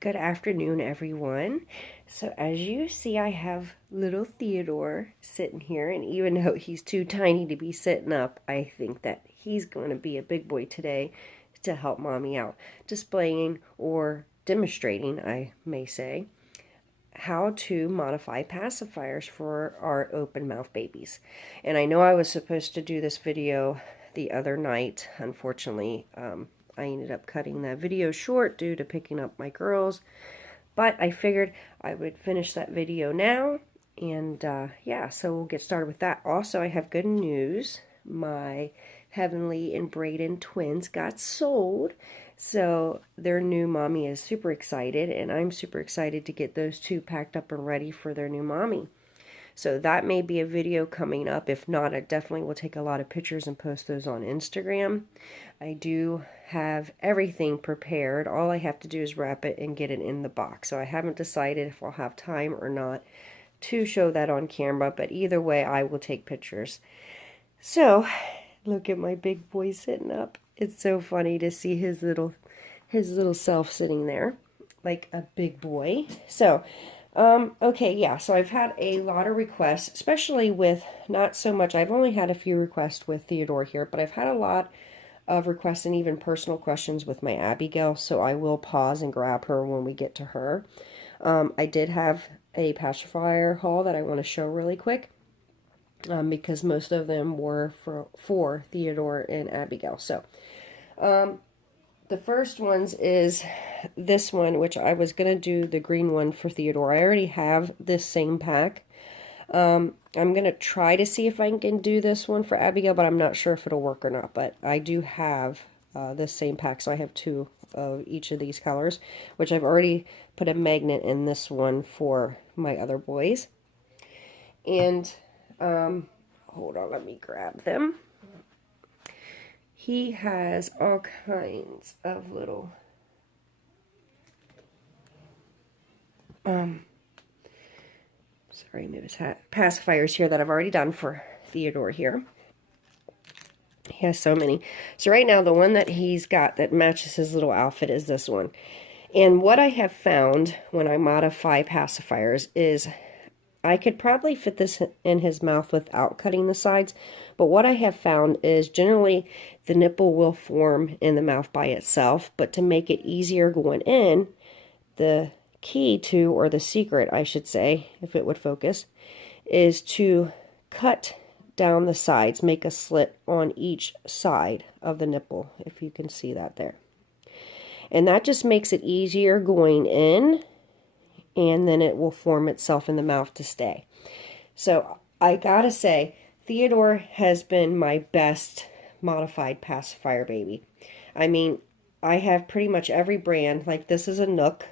Good afternoon, everyone. So as you see, I have little Theodore sitting here, and even though he's too tiny to be sitting up, I think that he's going to be a big boy today to help mommy out, displaying or demonstrating, I may say, how to modify pacifiers for our open mouth babies. And I know I was supposed to do this video the other night. Unfortunately, I ended up cutting that video short due to picking up my girls, but I figured I would finish that video now, and yeah, so we'll get started with that. Also, I have good news. My Heavenly and Braden twins got sold, so their new mommy is super excited, and I'm super excited to get those two packed up and ready for their new mommy. So that may be a video coming up. If not, I definitely will take a lot of pictures and post those on Instagram. I do have everything prepared. All I have to do is wrap it and get it in the box. So I haven't decided if I'll have time or not to show that on camera, but either way, I will take pictures. So look at my big boy sitting up. It's so funny to see his little self sitting there like a big boy. So okay, yeah, so I've had a lot of requests, especially with not so much, I've only had a few requests with Theodore here, but I've had a lot of requests and even personal questions with my Abigail, so I will pause and grab her when we get to her. I did have a pacifier haul that I want to show really quick, because most of them were for Theodore and Abigail. So, the first ones is this one, which I was going to do the green one for Theodore. I already have this same pack. I'm going to try to see if I can do this one for Abigail, but I'm not sure if it'll work or not. But I do have this same pack, so I have two of each of these colors, which I've already put a magnet in this one for my other boys. And hold on, let me grab them. He has all kinds of little sorry, move his hat, pacifiers here that I've already done for Theodore here. He has so many. So right now, the one that he's got that matches his little outfit is this one. And what I have found when I modify pacifiers is I could probably fit this in his mouth without cutting the sides, but what I have found is generally the nipple will form in the mouth by itself, but to make it easier going in, the key to, or the secret, I should say, if it would focus, is to cut down the sides, make a slit on each side of the nipple, if you can see that there. And that just makes it easier going in, and then it will form itself in the mouth to stay. So I gotta say, Theodore has been my best modified pacifier baby. I mean, I have pretty much every brand. Like this is a Nook,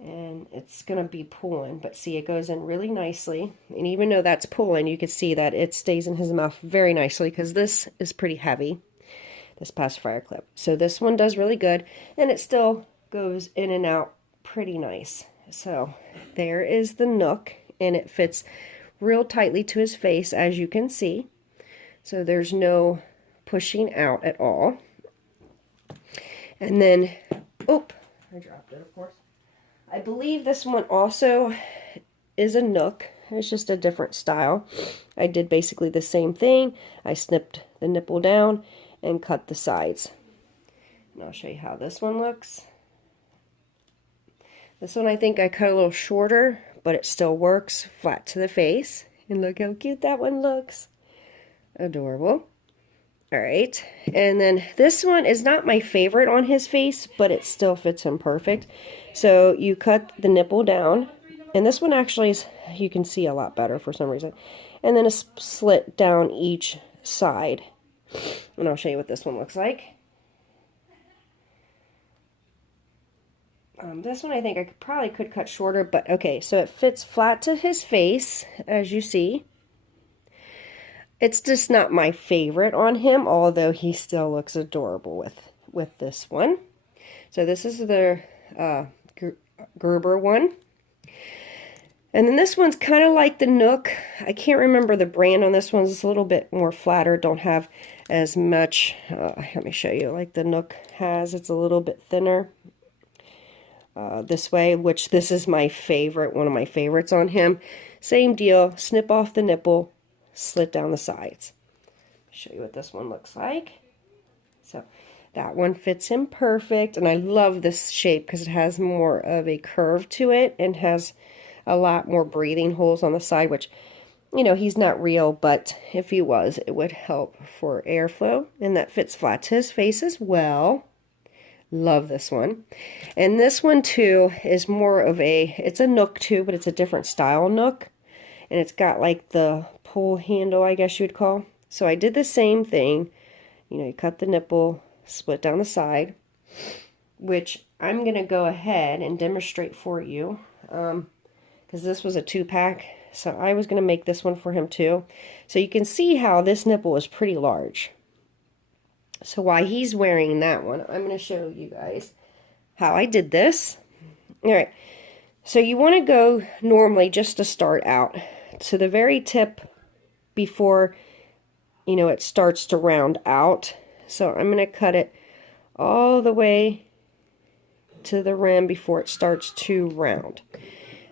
and it's gonna be pulling, but see, it goes in really nicely. And even though that's pulling, you can see that it stays in his mouth very nicely, because this is pretty heavy, this pacifier clip. So this one does really good, and it still goes in and out pretty nice. So there is the Nook, and it fits real tightly to his face, as you can see. So there's no pushing out at all. And then, oh, I dropped it, of course. I believe this one also is a Nook. It's just a different style. I did basically the same thing. I snipped the nipple down and cut the sides. And I'll show you how this one looks. This one I think I cut a little shorter, but it still works flat to the face. And look how cute that one looks. Adorable. Alright, and then this one is not my favorite on his face, but it still fits him perfect. So you cut the nipple down, and this one actually is, you can see a lot better for some reason. And then a slit down each side. And I'll show you what this one looks like. This one I think I probably could cut shorter, but okay, so it fits flat to his face, as you see. It's just not my favorite on him, although he still looks adorable with this one. So this is the Gerber one. And then this one's kind of like the Nook. I can't remember the brand on this one. It's a little bit more flatter. Don't have as much, let me show you, like the Nook has. It's a little bit thinner. this way, which this is my favorite, one of my favorites on him. Same deal, snip off the nipple, slit down the sides. Show you what this one looks like. So that one fits him perfect, and I love this shape because it has more of a curve to it and has a lot more breathing holes on the side, which, you know, he's not real, but if he was, it would help for airflow, and that fits flat to his face as well. Love this one. And this one too is more of a, it's a nook too, but it's a different style nook, and it's got like the pull handle, I guess you would call. So I did the same thing. You know, you cut the nipple, split down the side, which I'm going to go ahead and demonstrate for you, because this was a 2-pack, so I was going to make this one for him too. So you can see how this nipple is pretty large. So while he's wearing that one, I'm going to show you guys how I did this. All right, so you want to go normally, just to start out, to the very tip before, you know, it starts to round out. So I'm going to cut it all the way to the rim before it starts to round.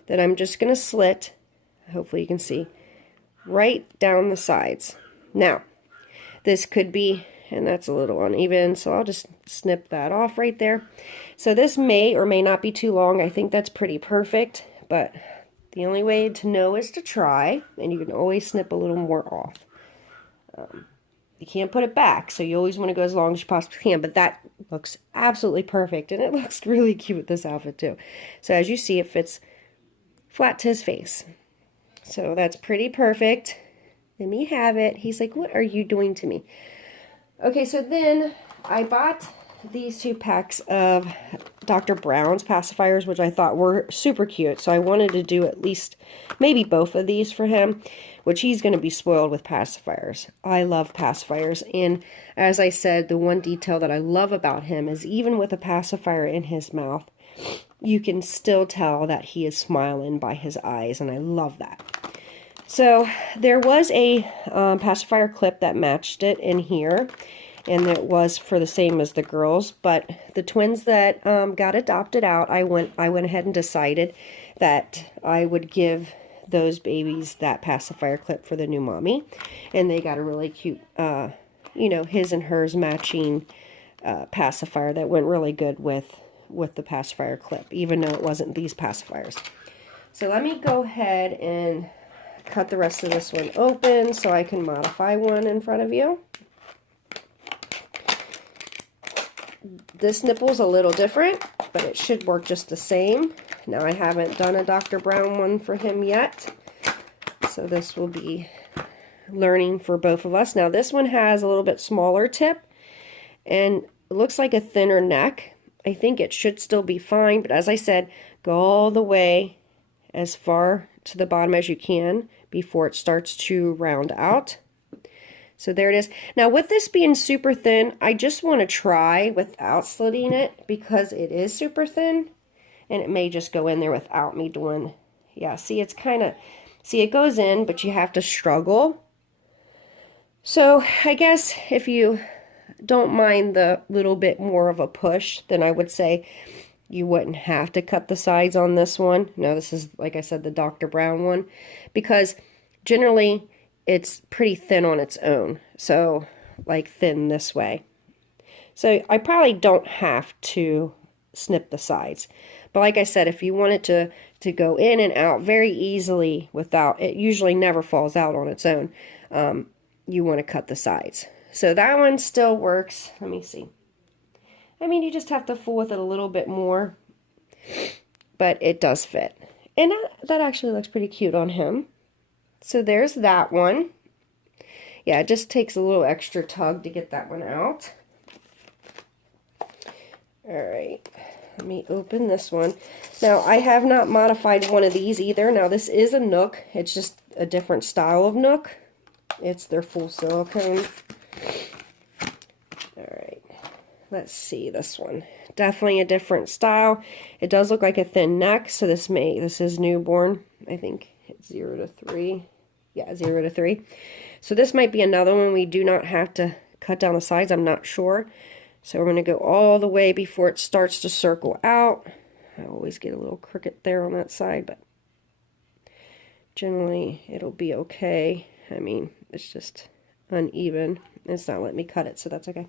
Then I'm just going to slit, hopefully you can see, right down the sides. Now, this could be, and that's a little uneven, so I'll just snip that off right there. So this may or may not be too long. I think that's pretty perfect, but the only way to know is to try, and you can always snip a little more off. You can't put it back, so you always want to go as long as you possibly can, but that looks absolutely perfect, and it looks really cute with this outfit too. So as you see, it fits flat to his face. So that's pretty perfect. Let me have it. He's like, what are you doing to me? Okay, so then I bought these 2 packs of Dr. Brown's pacifiers, which I thought were super cute. So I wanted to do at least maybe both of these for him, which he's going to be spoiled with pacifiers. I love pacifiers. And as I said, the one detail that I love about him is even with a pacifier in his mouth, you can still tell that he is smiling by his eyes, and I love that. So there was a pacifier clip that matched it in here, and it was for the same as the girls, but the twins that got adopted out, I went ahead and decided that I would give those babies that pacifier clip for the new mommy, and they got a really cute, you know, his and hers matching pacifier that went really good with the pacifier clip, even though it wasn't these pacifiers. So let me go ahead and cut the rest of this one open so I can modify one in front of you. This nipple's a little different, but it should work just the same. Now I haven't done a Dr. Brown one for him yet, so this will be learning for both of us. Now this one has a little bit smaller tip, and it looks like a thinner neck. I think it should still be fine, but as I said, go all the way as far to the bottom as you can before it starts to round out. So there it is. Now with this being super thin, I just want to try without slitting it because it is super thin, and it may just go in there without me doing, yeah, see, it's kind of, see, it goes in, but you have to struggle. So I guess if you don't mind the little bit more of a push, then I would say you wouldn't have to cut the sides on this one. No, this is, like I said, the Dr. Brown one, because generally it's pretty thin on its own. So, like thin this way. So I probably don't have to snip the sides. But like I said, if you want it to go in and out very easily without, it usually never falls out on its own, you want to cut the sides. So that one still works. Let me see. I mean, you just have to fool with it a little bit more, but it does fit. And that actually looks pretty cute on him. So there's that one. Yeah, it just takes a little extra tug to get that one out. All right, let me open this one. Now, I have not modified one of these either. Now, this is a nook. It's just a different style of nook. It's their full silicone. All right. Let's see this one. Definitely a different style. It does look like a thin neck, so this is newborn. I think it's 0 to 3. Yeah, 0 to 3. So this might be another one we do not have to cut down the sides. I'm not sure. So we're going to go all the way before it starts to circle out. I always get a little crooked there on that side, but generally it'll be okay. I mean, it's just uneven. It's not letting me cut it, so that's okay.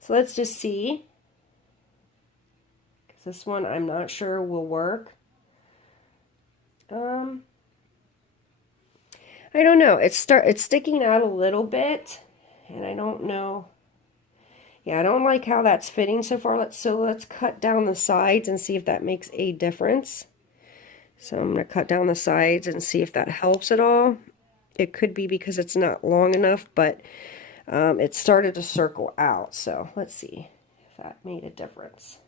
So let's just see. Because this one I'm not sure will work. I don't know. It's sticking out a little bit, and I don't know. Yeah, I don't like how that's fitting so far. Let's cut down the sides and see if that makes a difference. So I'm going to cut down the sides and see if that helps at all. It could be because it's not long enough, but it started to circle out. So let's see if that made a difference.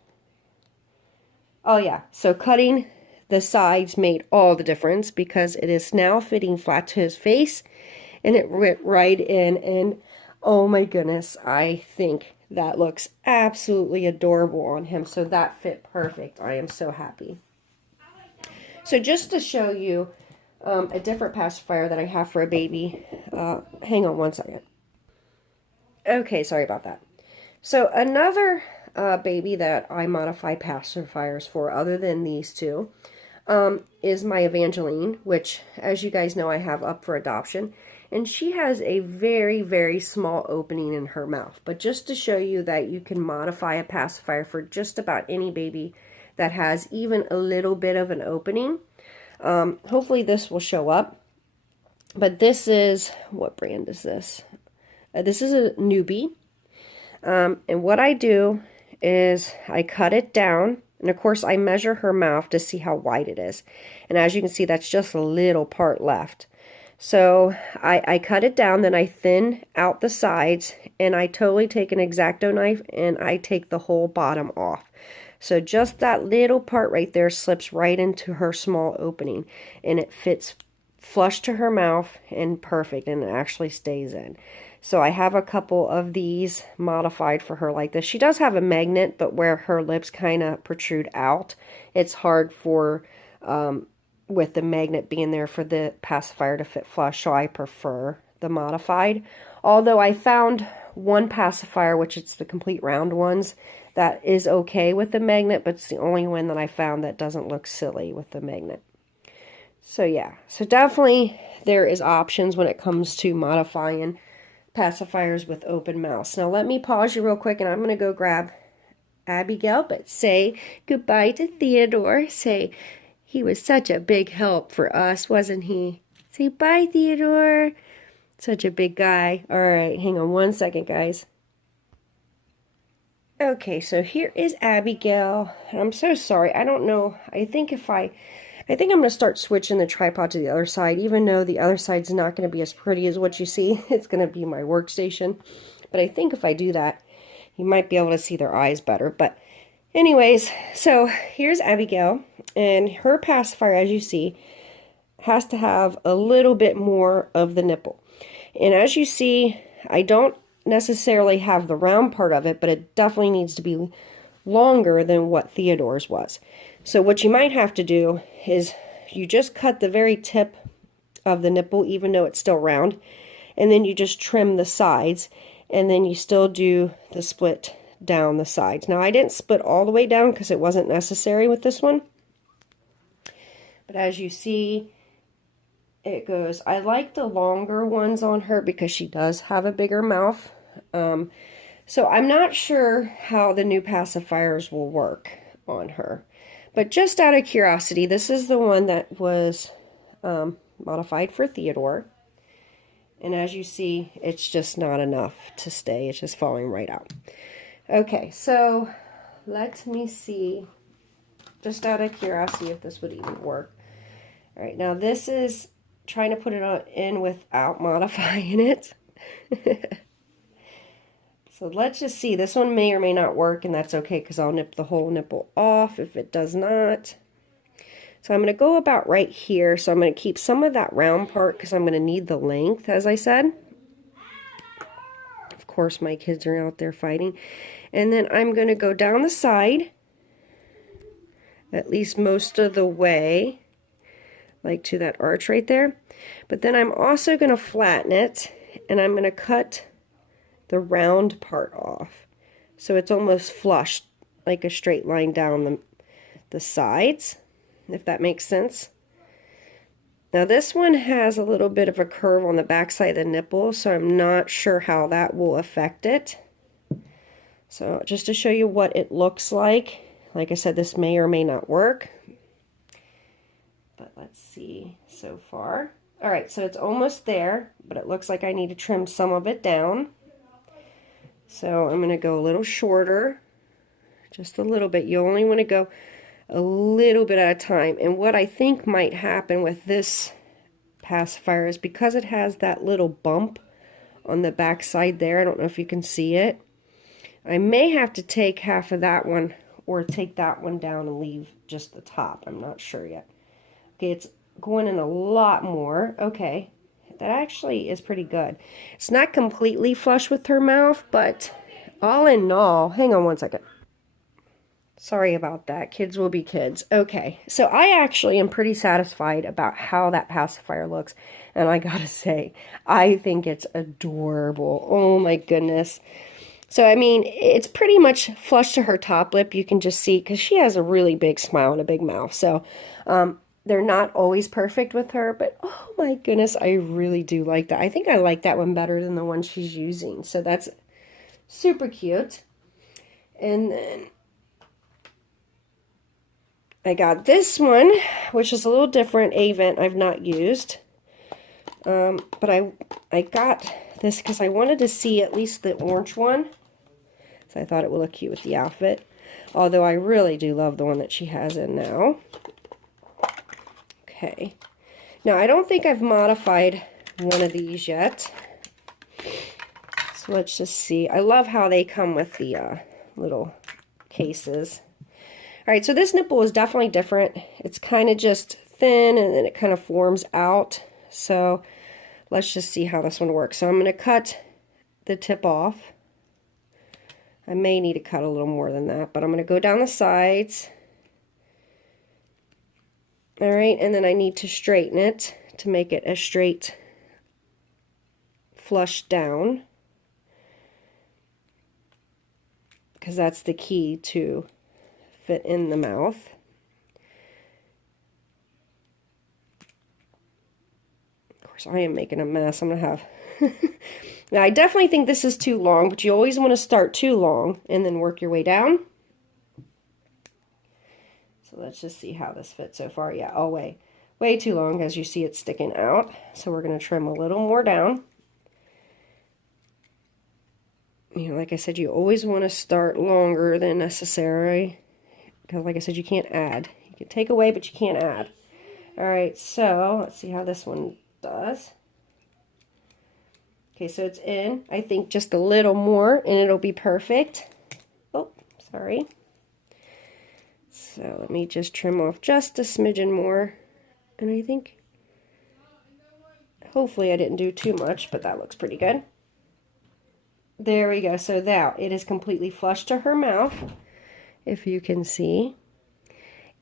Oh yeah, so cutting the sides made all the difference because it is now fitting flat to his face, and it went right in, and oh my goodness, I think that looks absolutely adorable on him. So that fit perfect. I am so happy. So just to show you a different pacifier that I have for a baby, hang on one second. Okay, sorry about that. So another baby that I modify pacifiers for, other than these two, is my Evangeline, which, as you guys know, I have up for adoption. And she has a very, very small opening in her mouth. But just to show you that you can modify a pacifier for just about any baby that has even a little bit of an opening. Hopefully this will show up. But this is, what brand is this? This is a newbie. And what I do is I cut it down. And of course I measure her mouth to see how wide it is. And as you can see, that's just a little part left. So I cut it down, then I thin out the sides, and I totally take an X-Acto knife and I take the whole bottom off. So just that little part right there slips right into her small opening, and it fits flush to her mouth and perfect, and it actually stays in. So I have a couple of these modified for her like this. She does have a magnet, but where her lips kind of protrude out, it's hard for with the magnet being there for the pacifier to fit flush, so I prefer the modified. Although I found one pacifier, which it's the complete round ones, that is okay with the magnet, but it's the only one that I found that doesn't look silly with the magnet. So yeah, so definitely there is options when it comes to modifying pacifiers with open mouths. Now let me pause you real quick, and I'm going to go grab Abigail, but say goodbye to Theodore. Say, he was such a big help for us, wasn't he? Say bye, Theodore. Such a big guy. All right, hang on one second, guys. Okay, so here is Abigail. I'm so sorry. I don't know. I think I'm going to start switching the tripod to the other side, even though the other side's not going to be as pretty as what you see. It's going to be my workstation. But I think if I do that, you might be able to see their eyes better. But anyways, so here's Abigail, and her pacifier, as you see, has to have a little bit more of the nipple. And as you see, I don't necessarily have the round part of it, but it definitely needs to be longer than what Theodore's was. So what you might have to do is you just cut the very tip of the nipple, even though it's still round, and then you just trim the sides, and then you still do the split down the sides. Now I didn't split all the way down because it wasn't necessary with this one, but as you see, it goes. I like the longer ones on her because she does have a bigger mouth. So I'm not sure how the new pacifiers will work on her, but just out of curiosity, this is the one that was modified for Theodore. And as you see, it's just not enough to stay. It's just falling right out. Okay, so let me see, just out of curiosity, if this would even work. All right, now this is trying to put it in without modifying it. So let's just see. This one may or may not work, and that's okay because I'll nip the whole nipple off if it does not. So I'm going to go about right here. So I'm going to keep some of that round part because I'm going to need the length, as I said. Of course, my kids are out there fighting. And then I'm going to go down the side, at least most of the way, like to that arch right there. But then I'm also going to flatten it, and I'm going to cut the round part off. So it's almost flush, like a straight line down the sides, if that makes sense. Now this one has a little bit of a curve on the back side of the nipple, so I'm not sure how that will affect it. So just to show you what it looks like I said, this may or may not work. But let's see so far. All right, so it's almost there, but it looks like I need to trim some of it down. So I'm going to go a little shorter, just a little bit. You only want to go a little bit at a time. And what I think might happen with this pacifier is because it has that little bump on the back side there, I don't know if you can see it, I may have to take half of that one or take that one down and leave just the top. I'm not sure yet. Okay, it's going in a lot more. Okay, that actually is pretty good. It's not completely flush with her mouth, but all in all, hang on one second. Sorry about that. Kids will be kids. Okay, so I actually am pretty satisfied about how that pacifier looks. And I gotta say, I think it's adorable. Oh my goodness. So, I mean, it's pretty much flush to her top lip. You can just see, because she has a really big smile and a big mouth. So, they're not always perfect with her, but oh my goodness, I really do like that. I think I like that one better than the one she's using. So that's super cute. And then I got this one, which is a little different, A-vent I've not used. But I got this because I wanted to see at least the orange one. So I thought it would look cute with the outfit. Although I really do love the one that she has in now. Okay. Now I don't think I've modified one of these yet. So let's just see. I love how they come with the little cases. Alright, so this nipple is definitely different. It's kind of just thin and then it kind of forms out. So let's just see how this one works. So I'm going to cut the tip off. I may need to cut a little more than that, but I'm going to go down the sides. Alright, and then I need to straighten it to make it a straight flush down, because that's the key to fit in the mouth. Of course, I am making a mess. I'm going to have... Now, I definitely think this is too long, but you always want to start too long and then work your way down. So let's just see how this fits so far. Yeah, oh, way too long, as you see it sticking out. So we're going to trim a little more down. You know, like I said, you always want to start longer than necessary. Because like I said, you can't add. You can take away, but you can't add. Alright, so let's see how this one does. Okay, so it's in, I think, just a little more, and it'll be perfect. Oh, sorry. So let me just trim off just a smidgen more. And I think, hopefully I didn't do too much, but that looks pretty good. There we go. So now it is completely flush to her mouth, if you can see.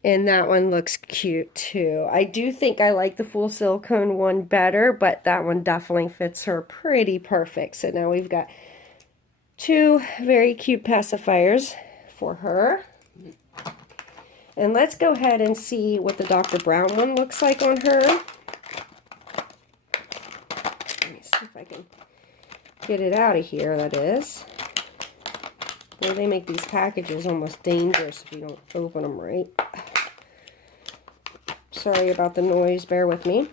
And that one looks cute too. I do think I like the full silicone one better, but that one definitely fits her pretty perfect. So now we've got two very cute pacifiers for her. And let's go ahead and see what the Dr. Brown one looks like on her. Let me see if I can get it out of here, that is. Well, they make these packages almost dangerous if you don't open them right. Sorry about the noise, bear with me.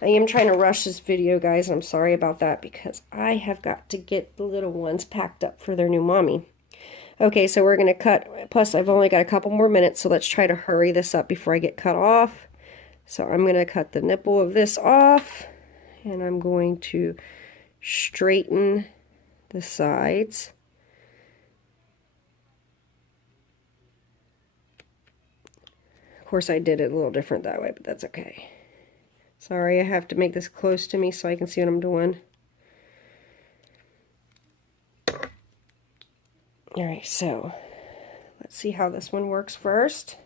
I am trying to rush this video, guys, and I'm sorry about that because I have got to get the little ones packed up for their new mommy. Okay, so we're going to cut, plus I've only got a couple more minutes, so let's try to hurry this up before I get cut off. So I'm going to cut the nipple of this off, and I'm going to straighten the sides. Of course, I did it a little different that way, but that's okay. Sorry, I have to make this close to me so I can see what I'm doing. Alright, so let's see how this one works first.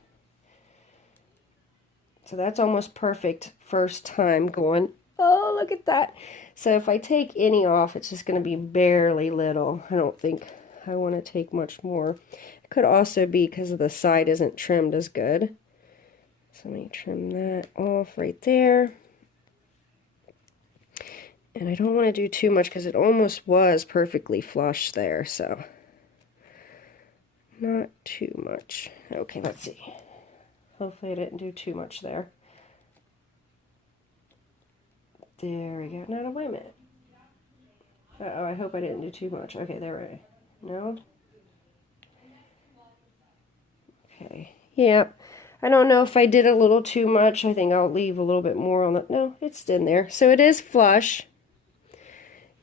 So that's almost perfect first time going. Oh, look at that. So if I take any off, it's just going to be barely little. I don't think I want to take much more. Could also be because the side isn't trimmed as good. So let me trim that off right there. And I don't want to do too much because it almost was perfectly flush there, so not too much. Okay, let's see. Hopefully I didn't do too much there. There we go. No, wait a minute. Uh-oh, I hope I didn't do too much. Okay, there we go. No? Okay. Yeah. I don't know if I did a little too much. I think I'll leave a little bit more on the... No, it's in there. So it is flush.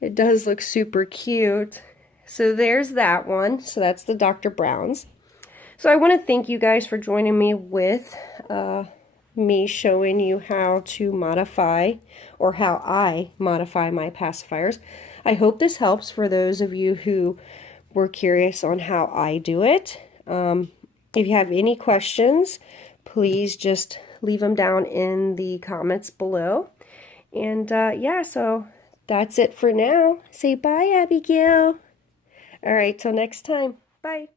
It does look super cute. So there's that one. So that's the Dr. Brown's. So I want to thank you guys for joining me with me showing you how to modify, or how I modify my pacifiers. I hope this helps for those of you who were curious on how I do it. If you have any questions, please just leave them down in the comments below. And yeah, so that's it for now. Say bye, Abigail. All right, till next time. Bye.